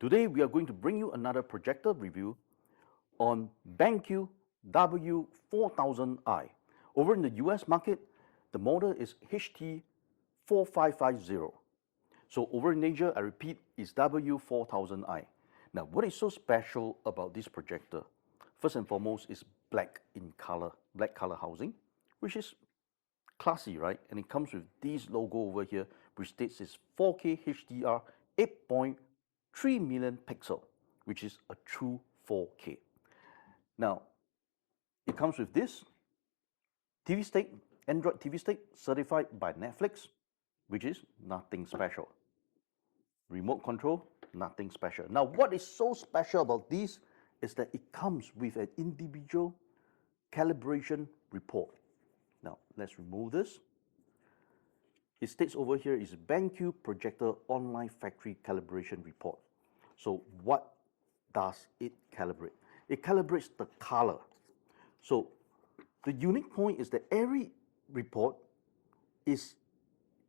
Today we are going to bring you another projector review on BenQ W4000i. Over in the US market, the model is HT4550. So over in Asia, I repeat, is W4000i. Now, what is so special about this projector? First and foremost is black in color, black color housing, which is classy, right? And it comes with this logo over here, which states it's 4K HDR 8.3 million pixel, which is a true 4K. Now, it comes with this TV stick, Android TV stick, certified by Netflix, which is nothing special. Remote control, nothing special. Now, what is so special about this is that it comes with an individual calibration report. Now, let's remove this. It states over here is BenQ Projector Online Factory Calibration Report. So what does it calibrate? It calibrates the color. So the unique point is that every report is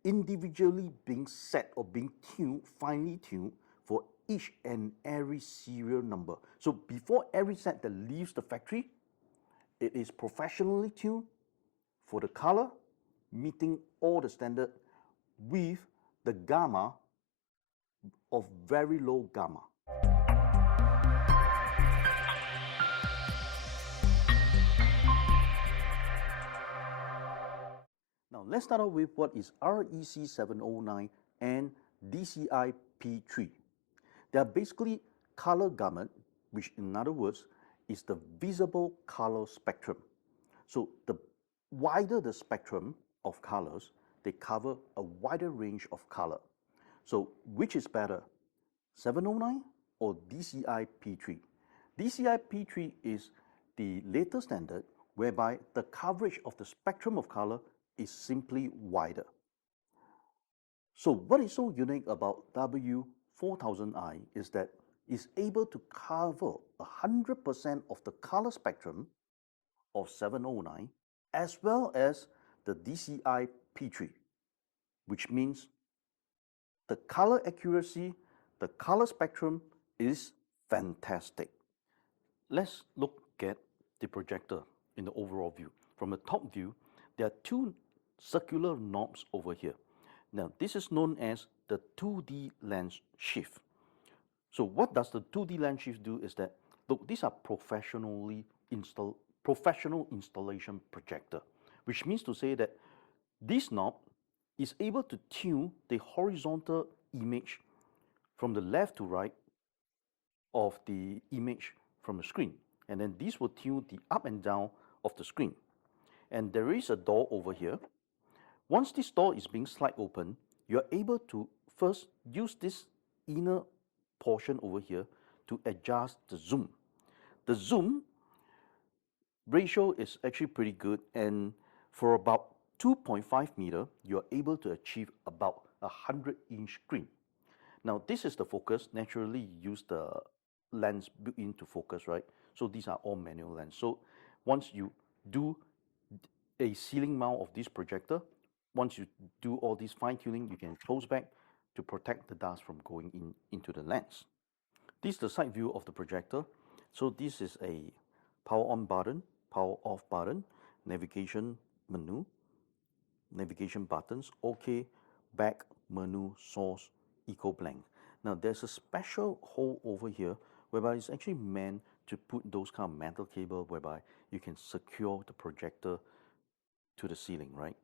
individually being set or being tuned, finely tuned for each and every serial number. So before every set that leaves the factory, it is professionally tuned for the color, meeting all the standard with the gamma of very low gamma. Now let's start off with what is REC 709 and DCI P3. They are basically color gamut, which in other words is the visible color spectrum. So the wider the spectrum of colors, they cover a wider range of color. So which is better, 709 or DCI P3? DCI P3 is the latest standard whereby the coverage of the spectrum of color is simply wider. So what is so unique about W4000i is that it's able to cover 100% of the color spectrum of 709 as well as the DCI P3, which means the color accuracy, the color spectrum is fantastic. Let's look at the projector in the overall view. From the top view, there are two circular knobs over here. Now, this is known as the 2D lens shift. So what does the 2D lens shift do is that, look, these are professional installation projector, which means to say that this knob is able to tune the horizontal image from the left to right of the image from the screen. And then this will tune the up and down of the screen. And there is a door over here. Once this door is being slide open, you are able to first use this inner portion over here to adjust the zoom. The zoom ratio is actually pretty good, and for about 2.5 meter, you are able to achieve about 100-inch screen. Now, this is the focus. Naturally, you use the lens built in to focus, right? So these are all manual lens. So once you do a ceiling mount of this projector, once you do all this fine tuning, you can close back to protect the dust from going into the lens. This is the side view of the projector. So this is a power on button, power off button, navigation menu, navigation buttons, OK, back, menu, source, eco blank. Now there's a special hole over here whereby it's actually meant to put those kind of metal cable whereby you can secure the projector to the ceiling, right?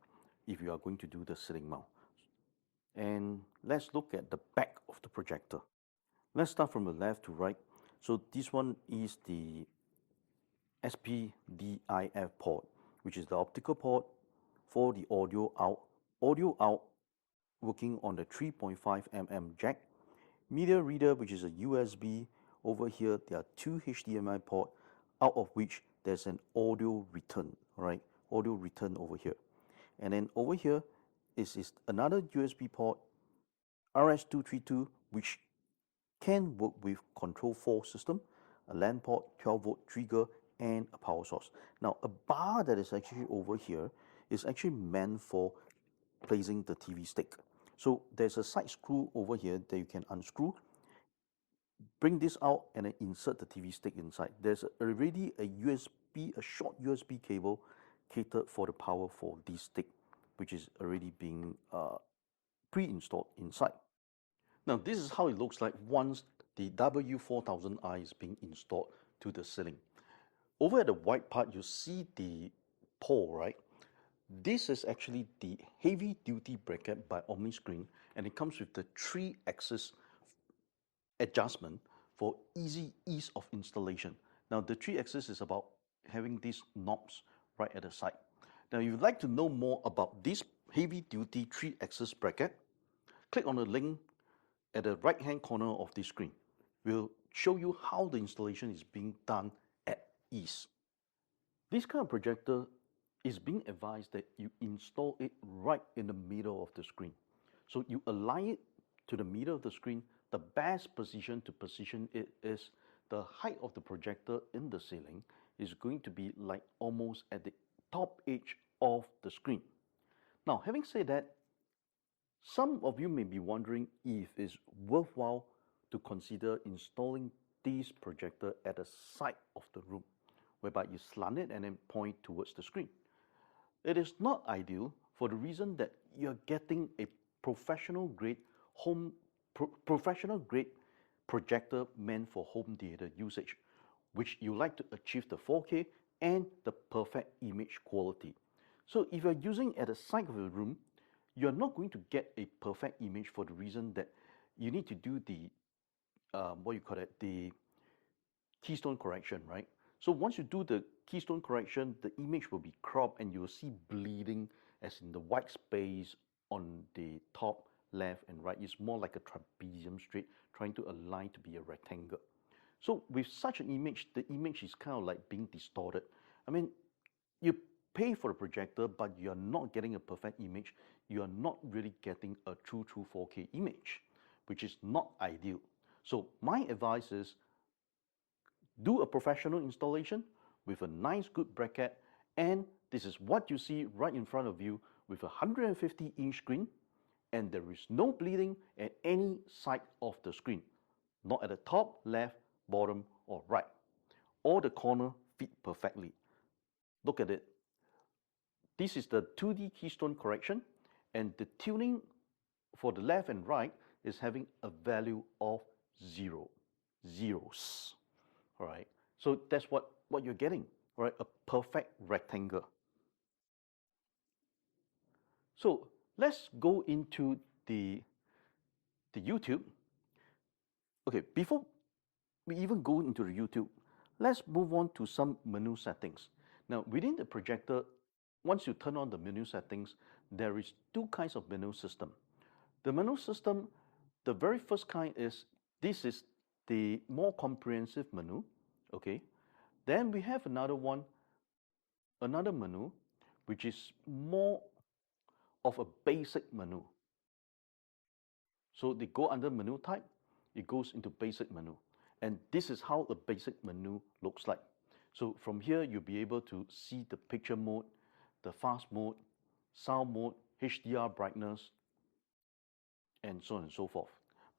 If you are going to do the ceiling mount. And let's look at the back of the projector. Let's start from the left to right. So this one is the SPDIF port, which is the optical port for the audio out. Audio out working on the 3.5 mm jack. Media reader, which is a USB. Over here, there are two HDMI ports, out of which there's an audio return, right? Audio return over here. And then over here is another USB port, RS232, which can work with Control 4 system, a LAN port, 12-volt trigger, and a power source. Now, a bar that is actually over here is actually meant for placing the TV stick. So there's a side screw over here that you can unscrew. bring this out and then insert the TV stick inside. There's already a short USB cable catered for the power for this stick, which is already being pre-installed inside. Now this is how it looks like once the W4000i is being installed to the ceiling. Over at the white part, you see the pole, right? This is actually the heavy duty bracket by OmniScreen, and it comes with the 3-axis adjustment for ease of installation. Now the 3-axis is about having these knobs right at the side. Now if you'd like to know more about this heavy duty 3-axis bracket, click on the link at the right hand corner of the screen. We'll show you how the installation is being done at ease. This kind of projector is being advised that you install it right in the middle of the screen. So you align it to the middle of the screen. The best position to position it is the height of the projector in the ceiling is going to be like almost at the top edge of the screen. Now, having said that, some of you may be wondering if it's worthwhile to consider installing this projector at the side of the room, whereby you slant it and then point towards the screen. It is not ideal for the reason that you're getting a professional grade projector meant for home theater usage, which you like to achieve the 4K and the perfect image quality. So if you're using at the side of the room, you're not going to get a perfect image for the reason that you need to do the the keystone correction, right? So once you do the keystone correction, the image will be cropped and you will see bleeding as in the white space on the top, left and right. It's more like a trapezium straight trying to align to be a rectangle. So with such an image, the image is kind of like being distorted. I mean, you pay for a projector, but you're not getting a perfect image. You are not really getting a true 4K image, which is not ideal. So my advice is do a professional installation with a nice good bracket, and this is what you see right in front of you with a 150-inch screen, and there is no bleeding at any side of the screen, not at the top, left, bottom or right. All the corners fit perfectly. Look at it. This is the 2D keystone correction, and the tuning for the left and right is having a value of zeros. All right, so that's what you're getting, right? A perfect rectangle. So let's go into the YouTube. Okay, before we even go into the YouTube, let's move on to some menu settings. Now within the projector, once you turn on the menu settings, there is 2 kinds of menu system. The menu system, the very first kind is, this is the more comprehensive menu, okay? Then we have another menu, which is more of a basic menu. So they go under menu type, it goes into basic menu. And this is how the basic menu looks like. So from here, you'll be able to see the picture mode, the fast mode, sound mode, HDR brightness, and so on and so forth.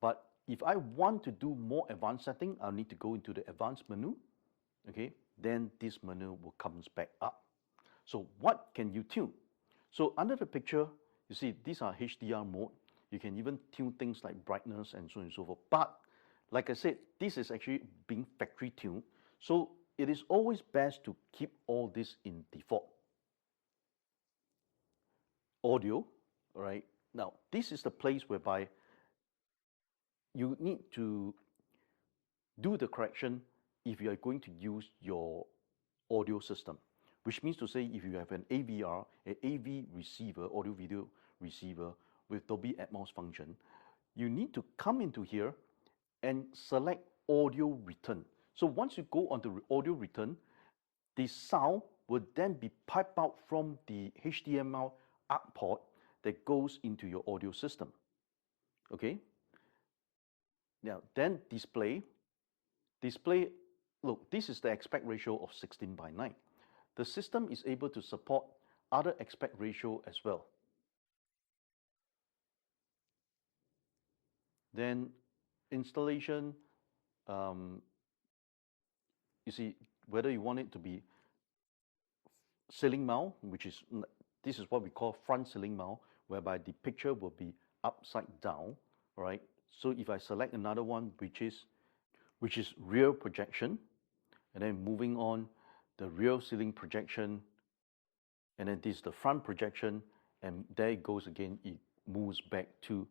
But if I want to do more advanced setting, I'll need to go into the advanced menu, okay? Then this menu will comes back up. So what can you tune? So under the picture, you see these are HDR mode. You can even tune things like brightness and so on and so forth. But like I said, this is actually being factory tuned. So it is always best to keep all this in default. Audio, all right? Now, this is the place whereby you need to do the correction if you are going to use your audio system, which means to say if you have an AVR, an AV receiver, audio video receiver with Dolby Atmos function, you need to come into here and select audio return. So once you go on the audio return, the sound will then be piped out from the HDMI out port that goes into your audio system. Okay? Now then display, look, this is the aspect ratio of 16:9. The system is able to support other aspect ratio as well. Then installation, you see, whether you want it to be ceiling mount, which is, this is what we call front ceiling mount, whereby the picture will be upside down, right? So if I select another one, which is rear projection, and then moving on, the rear ceiling projection, and then this is the front projection, and there it goes again, it moves back to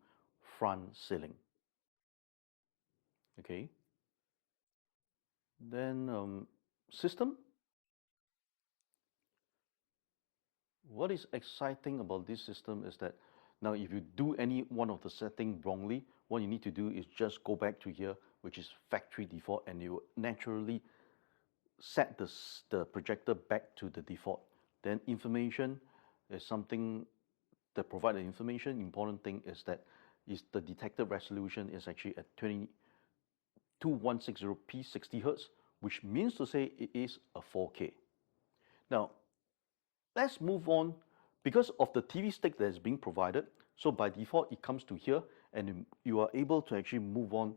front ceiling. Okay. Then system. What is exciting about this system is that now if you do any one of the setting wrongly, what you need to do is just go back to here, which is factory default, and you naturally set the projector back to the default. Then information is something that provide the information. Important thing is that the detected resolution is actually at 2160p 60 Hertz, which means to say it is a 4K. Now, let's move on. Because of the TV stick that is being provided, so by default it comes to here, and you are able to actually move on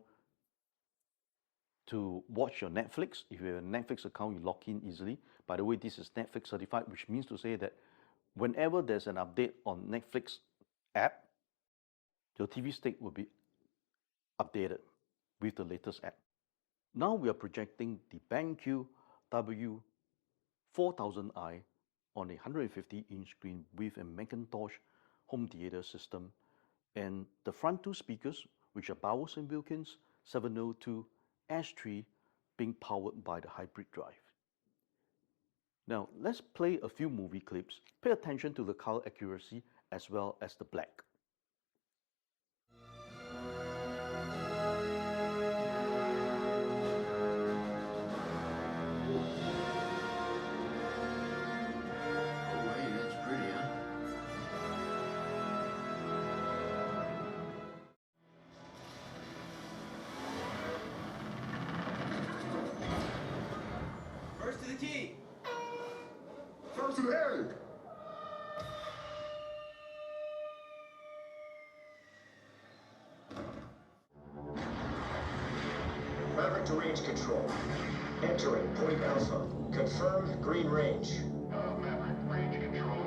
to watch your Netflix. If you have a Netflix account, you log in easily. By the way, this is Netflix certified, which means to say that whenever there's an update on Netflix app, your TV stick will be updated with the latest app. Now we are projecting the BenQ W4000i on a 150-inch screen with a Macintosh home theater system, and the front two speakers, which are Boasting Wilkins 702 S3, being powered by the hybrid drive. Now let's play a few movie clips. Pay attention to the color accuracy as well as the black. First to the key. First to the alley. Maverick to range control. Entering point Alpha. Confirm green range. Maverick range control.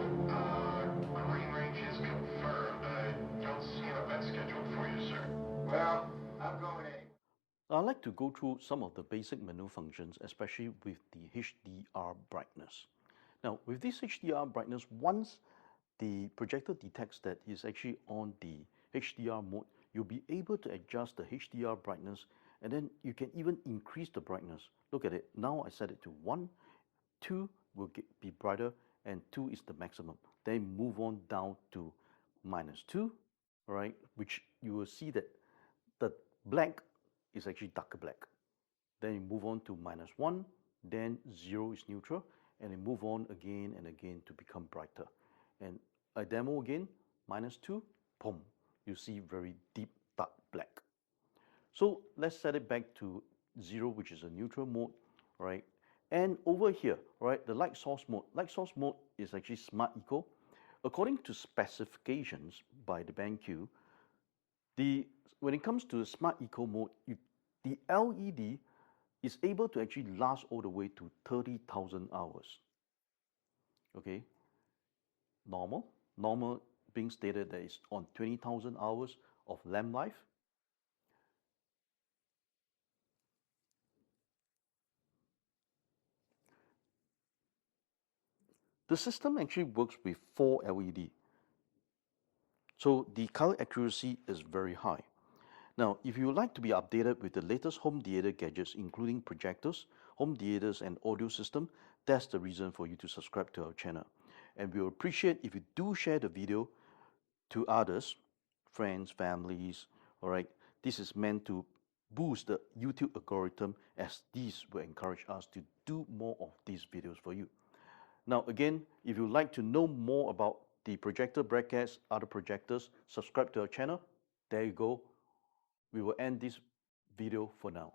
Green range is confirmed. I don't see an event scheduled for you, sir. Well, I'm going in. I'd like to go through some of the basic menu functions, especially with the HDR brightness. Now, with this HDR brightness, once the projector detects that it's actually on the HDR mode, you'll be able to adjust the HDR brightness, and then you can even increase the brightness. Look at it. Now I set it to 1, 2 will be brighter, and 2 is the maximum. Then move on down to -2, right? Which you will see that the black is actually darker black. Then you move on to -1, then 0 is neutral, and you move on again and again to become brighter. And a demo again, -2, boom, you see very deep dark black. So let's set it back to 0, which is a neutral mode, right? And over here, right, the light source mode. Light source mode is actually Smart Eco. According to specifications by the BenQ, when it comes to the Smart Eco mode, the LED is able to actually last all the way to 30,000 hours. Okay, normal being stated that it's on 20,000 hours of lamp life. The system actually works with 4 LED, so the color accuracy is very high. Now, if you would like to be updated with the latest home theater gadgets, including projectors, home theaters, and audio system, that's the reason for you to subscribe to our channel. And we will appreciate if you do share the video to others, friends, families, all right? This is meant to boost the YouTube algorithm, as these will encourage us to do more of these videos for you. Now, again, if you'd like to know more about the projector brackets, other projectors, subscribe to our channel. There you go. We will end this video for now.